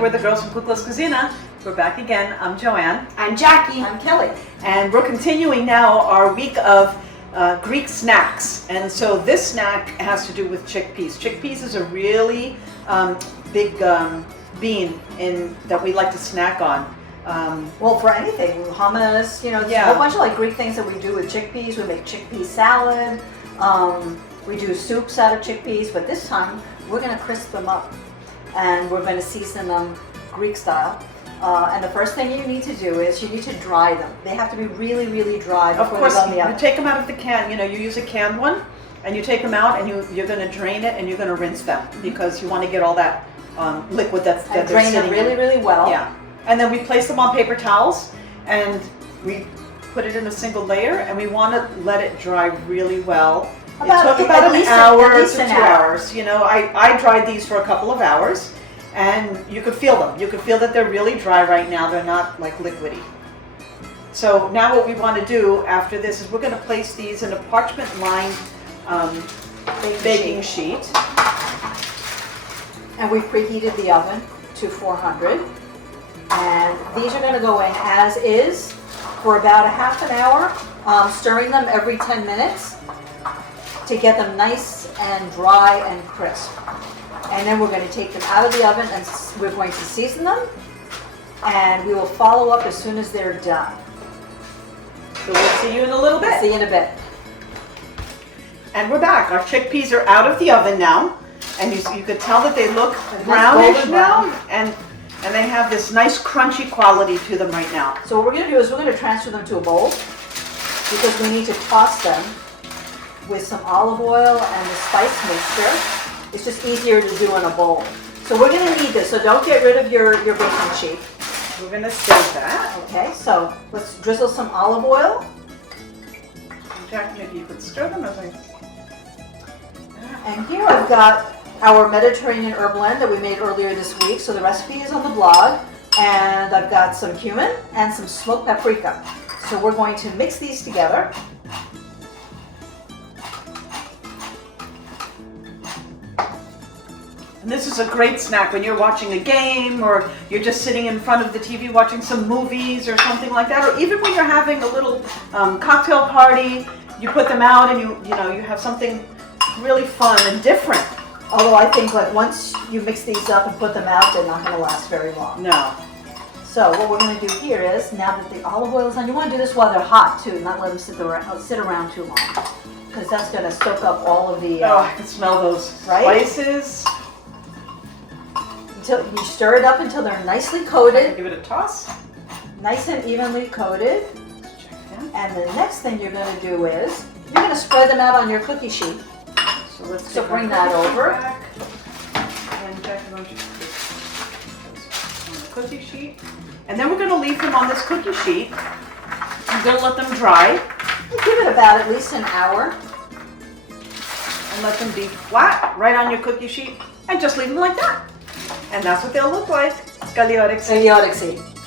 We're the girls from Kukla's Cuisina. We're back again. I'm Joanne. I'm Jackie. I'm Kelly. And we're continuing now our week of Greek snacks. And so this snack has to do with chickpeas. Chickpeas is a really big bean that we like to snack on. Well, for anything, hummus, there's a whole bunch of like Greek things that we do with chickpeas. We make chickpea salad. We do soups out of chickpeas, but this time we're going to crisp them up and we're going to season them Greek style. And the first thing you need to do is you need to dry them. They have to be really, really dry before Of course, they go in the oven. you take them out of the can. You use a canned one, and you take them out, and you're going to drain it, and you're going to rinse them because you want to get all that liquid that And they're drain sitting it really, in. really well. Yeah, and then we place them on paper towels, and we put it in a single layer, and we want to let it dry really well. It took about an hour to 2 hours. I dried these for a couple of hours, and you could feel them. You could feel that they're really dry right now. They're not like liquidy. So now what we want to do after this is we're going to place these in a parchment-lined baking sheet. And we've preheated the oven to 400. And these are going to go in as is for about a half an hour, stirring them every 10 minutes to get them nice and dry and crisp. And then we're going to take them out of the oven and we're going to season them. And we will follow up as soon as they're done. So we'll see you in a little bit. See you in a bit. And we're back. Our chickpeas are out of the oven now. And you could tell that they look Nice brownish golden now. brown. And they have this nice crunchy quality to them right now. So what we're going to do is we're going to transfer them to a bowl because we need to toss them with some olive oil and the spice mixture. It's just easier to do in a bowl. So we're going to need this, so don't get rid of your baking sheet. We're going to save that. Okay, so let's drizzle some olive oil. Jack, maybe you could stir them as I... And here I've got our Mediterranean herb blend that we made earlier this week. So the recipe is on the blog. And I've got some cumin and some smoked paprika. So we're going to mix these together. And this is a great snack when you're watching a game or you're just sitting in front of the TV watching some movies or something like that. Or even when you're having a little cocktail party, you put them out and you have something really fun and different. Although I think like once you mix these up and put them out, they're not going to last very long. No. So what we're going to do here is, now that the olive oil is on, you want to do this while they're hot too, not let them sit around too long. Because that's going to soak up all of the... Oh, I can smell those right? spices. Until you stir it up until they're nicely coated, Give it a toss. nice and evenly coated. Check it out. And the next thing you're going to do is, you're going to spread them out on your cookie sheet. So let's So take our bring that cookie over. back. And Jack, why don't you put this on the cookie sheet? And then we're going to leave them on this cookie sheet. I'm going to let them dry Give it about at least an hour. and let them be flat right on your cookie sheet and just leave them like that. And that's what they'll look like. Skaliorexi. Skaliorexi.